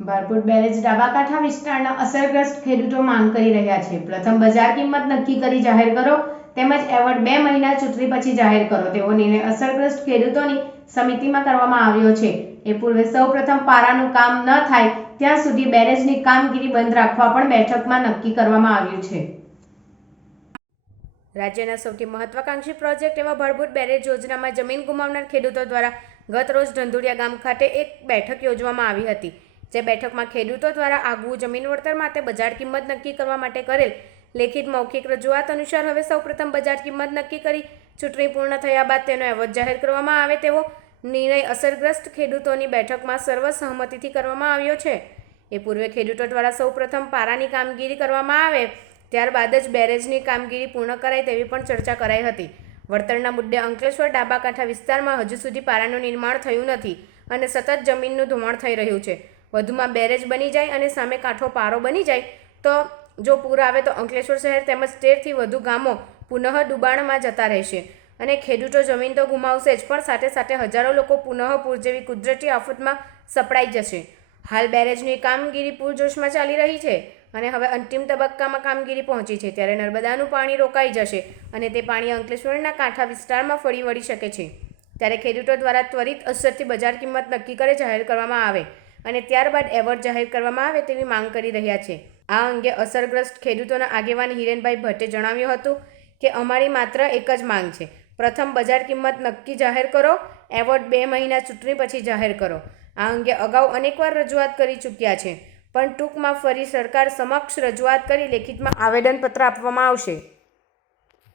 Barkot barrage ડાબા કાંઠા વિસ્તારના અસરગ્રસ્ત ખેડૂતો માંગ કરી રહ્યા છે. પ્રથમ બજાર કિંમત નક્કી કરી જાહેર કરો તેમજ એવોર્ડ બે મહિના ચૂંટણી પછી જાહેર કરો. તેવો નિર્ણય અસરગ્રસ્ત ખેડૂતોની સમિતિમાં કરવામાં આવ્યો છે. એ પૂર્વે સૌપ્રથમ પારાનું કામ ન થાય ત્યાં સુધી બેરેજની કામગીરી બંધ રાખવા પણ બેઠકમાં નક્કી કરવામાં આવ્યું છે. રાજ્યના સૌથી મહત્વાકાંક્ષી પ્રોજેક્ટ એવા ભળભૂત બેરેજ યોજનામાં જમીન ગુમાવનાર ખેડૂતો દ્વારા ગત રોજ ધંધુડિયા ગામ ખાતે એક બેઠક યોજવામાં આવી હતી. જે બેઠકમાં ખેડૂતો દ્વારા આગવું જમીન વળતર માટે બજાર કિંમત નક્કી કરવા માટે કરેલ લેખિત મૌખિક રજૂઆત અનુસાર હવે સૌપ્રથમ બજાર કિંમત નક્કી કરી ચૂંટણી પૂર્ણ થયા બાદ તેનો અવજ જાહેર કરવામાં આવે તેવો નિર્ણય અસરગ્રસ્ત ખેડૂતોની બેઠકમાં સર્વસહમતિથી કરવામાં આવ્યો છે. એ પૂર્વે ખેડૂતો દ્વારા સૌપ્રથમ પારાની કામગીરી કરવામાં આવે, ત્યારબાદ જ બેરેજની કામગીરી પૂર્ણ કરાય તેવી પણ ચર્ચા કરાઈ હતી. વળતરના મુદ્દે અંકલેશ્વર ડાબા કાંઠા વિસ્તારમાં હજુ સુધી પારાનું નિર્માણ થયું નથી અને સતત જમીનનું ધોવાણ થઈ રહ્યું છે. વધુમાં બેરેજ બની જાય અને સામે કાંઠો પારો બની જાય, તો જો પૂર આવે તો અંકલેશ્વર શહેર તેમજ તેરથી વધુ ગામો પુનઃ ડુબાણમાં જતા રહેશે. અને ખેડૂતો જમીન તો ગુમાવશે જ, પણ સાથે સાથે હજારો લોકો પુનઃ પૂર જેવી કુદરતી આફતમાં સપડાઈ જશે. હાલ બેરેજની કામગીરી પૂરજોશમાં ચાલી રહી છે અને હવે અંતિમ તબક્કામાં કામગીરી પહોંચી છે, ત્યારે નર્મદાનું પાણી રોકાઈ જશે અને તે પાણી અંકલેશ્વરના કાંઠા વિસ્તારમાં ફરી વળી શકે છે. ત્યારે ખેડૂતો દ્વારા ત્વરિત અસરથી બજાર કિંમત નક્કી કરે જાહેર કરવામાં આવે. અને ત્યારબાદ એવોર્ડ જાહેર કરવામાં આવે તેવી માંગ કરી રહ્યા છે. આ અંગે અસરગ્રસ્ત ખેડૂતોના આગેવાન હિરેનભાઈ ભટ્ટે જણાવ્યું હતું કે, અમારી માત્ર એક જ માંગ છે. પ્રથમ, બજાર કિંમત નક્કી જાહેર કરો. એવોર્ડ બે મહિના ચૂંટણી પછી જાહેર કરો. આ અંગે અગાઉ અનેકવાર રજૂઆત કરી ચૂક્યા છે. પણ ટૂંકમાં ફરી સરકાર સમક્ષ રજૂઆત કરી લેખિતમાં આવેદનપત્ર આપવામાં આવશે.